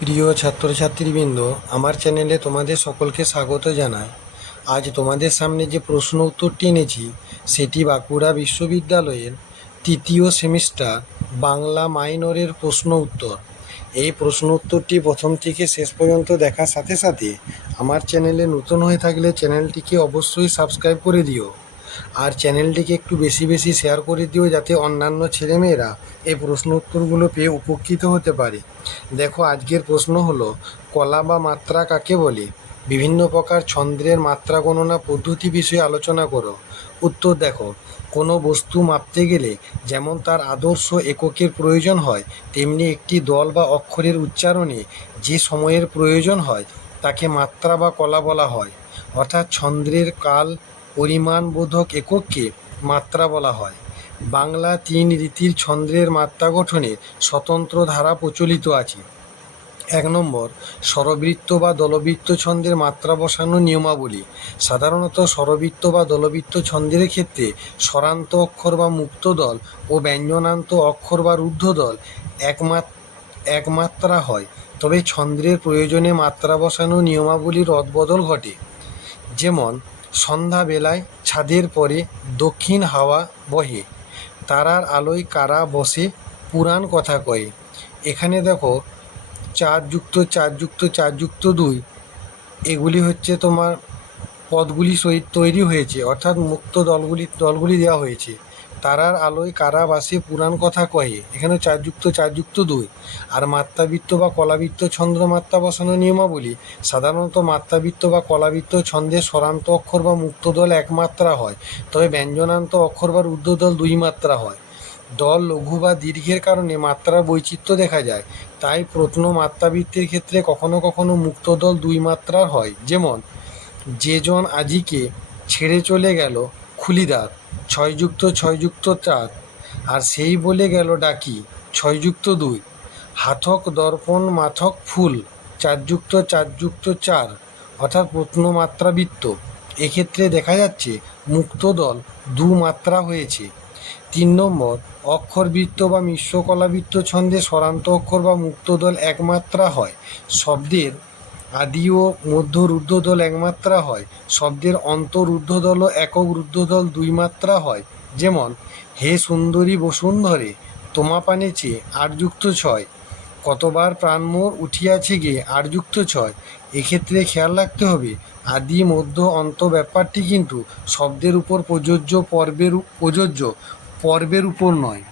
প্রিয় ছাত্রছাত্রীবৃন্দ, আমার চ্যানেলে তোমাদের সকলকে স্বাগত জানাই। আজ তোমাদের সামনে যে প্রশ্ন উত্তরটি এনেছি সেটি বাঁকুড়া বিশ্ববিদ্যালয়ের তৃতীয় সেমিস্টার বাংলা মাইনরের প্রশ্ন উত্তর। এই প্রশ্ন উত্তরটি প্রথম থেকে শেষ পর্যন্ত দেখার সাথে সাথে আমার চ্যানেলে নতুন হয়ে থাকলে চ্যানেলটিকে অবশ্যই সাবস্ক্রাইব করে দিও, আর চ্যানেলটিকে একটু বেশি বেশি শেয়ার করে দিও যাতে অন্যান্য ছেলেমেয়েরা এই প্রশ্ন উত্তরগুলো পেয়ে উপকৃত হতে পারে। দেখো, আজকের প্রশ্ন হলো, কলা বা মাত্রা কাকে বলে? বিভিন্ন প্রকার ছন্দের মাত্রা গণনা পদ্ধতি বিষয়ে আলোচনা করো। উত্তর দেখো, কোনো বস্তু মাপতে গেলে যেমন তার আদর্শ এককের প্রয়োজন হয়, তেমনি একটি দল বা অক্ষরের উচ্চারণে যে সময়ের প্রয়োজন হয় তাকে মাত্রা বা কলা বলা হয়। অর্থাৎ ছন্দের কাল পরিমাণবোধক একককে মাত্রা বলা হয়। বাংলা ৩ রীতির ছন্দের মাত্রা গঠনের স্বতন্ত্র ধারা প্রচলিত আছে। ১ নম্বর, স্বরবৃত্ত বা দলবৃত্ত ছন্দের মাত্রা বসানোর নিয়মাবলী। সাধারণত স্বরবৃত্ত বা দলবৃত্ত ছন্দের ক্ষেত্রে স্বরান্ত অক্ষর বা মুক্ত দল ও ব্যঞ্জনান্ত অক্ষর বা রুদ্ধ দল একমাত্রা হয়, তবে ছন্দের প্রয়োজনে মাত্রা বসানোর নিয়মাবলীর রদবদল ঘটে। যেমন, সন্ধ্যাবেলায় ছাদের পরে দক্ষিণ হাওয়া বহে, তারার আলোয় কারা বসে পুরাণ কথা কয়ে। এখানে দেখো, 4+4+4+2 এগুলি হচ্ছে তোমার পদগুলি তৈরি হয়েছে, অর্থাৎ মুক্ত দলগুলি দেওয়া হয়েছে। তারার আলোয় কারা বাসে পুরাণ কথা কহে, এখানে 4+4+2। আর মাত্রাবৃত্ত বা কলাবৃত্ত ছন্দ মাত্রা বসানোর নিয়মাবলী। সাধারণত মাত্রাবৃত্ত বা কলাবৃত্ত ছন্দের স্বরান্ত অক্ষর বা মুক্ত দল একমাত্রা হয়, তবে ব্যঞ্জনান্ত অক্ষর বা রুদ্ধ দল 2 মাত্রা হয়। দল লঘু বা দীর্ঘের কারণে মাত্রার বৈচিত্র্য দেখা যায়, তাই প্রত্ন মাত্রাবৃত্তের ক্ষেত্রে কখনো কখনো মুক্ত দল 2 মাত্রার হয়। যেমন, যেজন আজিকে ছেড়ে চলে গেল খুলিদার, 6+6+4। আর সেই বলে গেল ডাকি, 6+2। হাথক দর্পণ মাথক ফুল, 4+4+4, অর্থাৎ প্রত্ন মাত্রাবৃত্ত। এক্ষেত্রে দেখা যাচ্ছে মুক্ত দল 2 মাত্রা হয়েছে। ৩ নম্বর, অক্ষরবৃত্ত বা মিশ্র কলাবৃত্ত ছন্দে স্বরান্ত অক্ষর বা মুক্ত দল একমাত্রা হয়। শব্দের আদি ও মধ্য রুদ্ধ দল একমাত্রা হয়। শব্দের অন্ত রুদ্ধ দল ও একক রুদ্ধ দল 2 মাত্রা হয়। যেমন, হে সুন্দরী বসুন্ধরে তোমা পানে চেয়ে, 8+6। কতবার প্রাণ মোর উঠিয়াছে গে, 8+6। এক্ষেত্রে খেয়াল রাখতে হবে, আদি মধ্য অন্ত ব্যাপারটি কিন্তু শব্দের উপর প্রযোজ্য, পর্বের উপর নয়।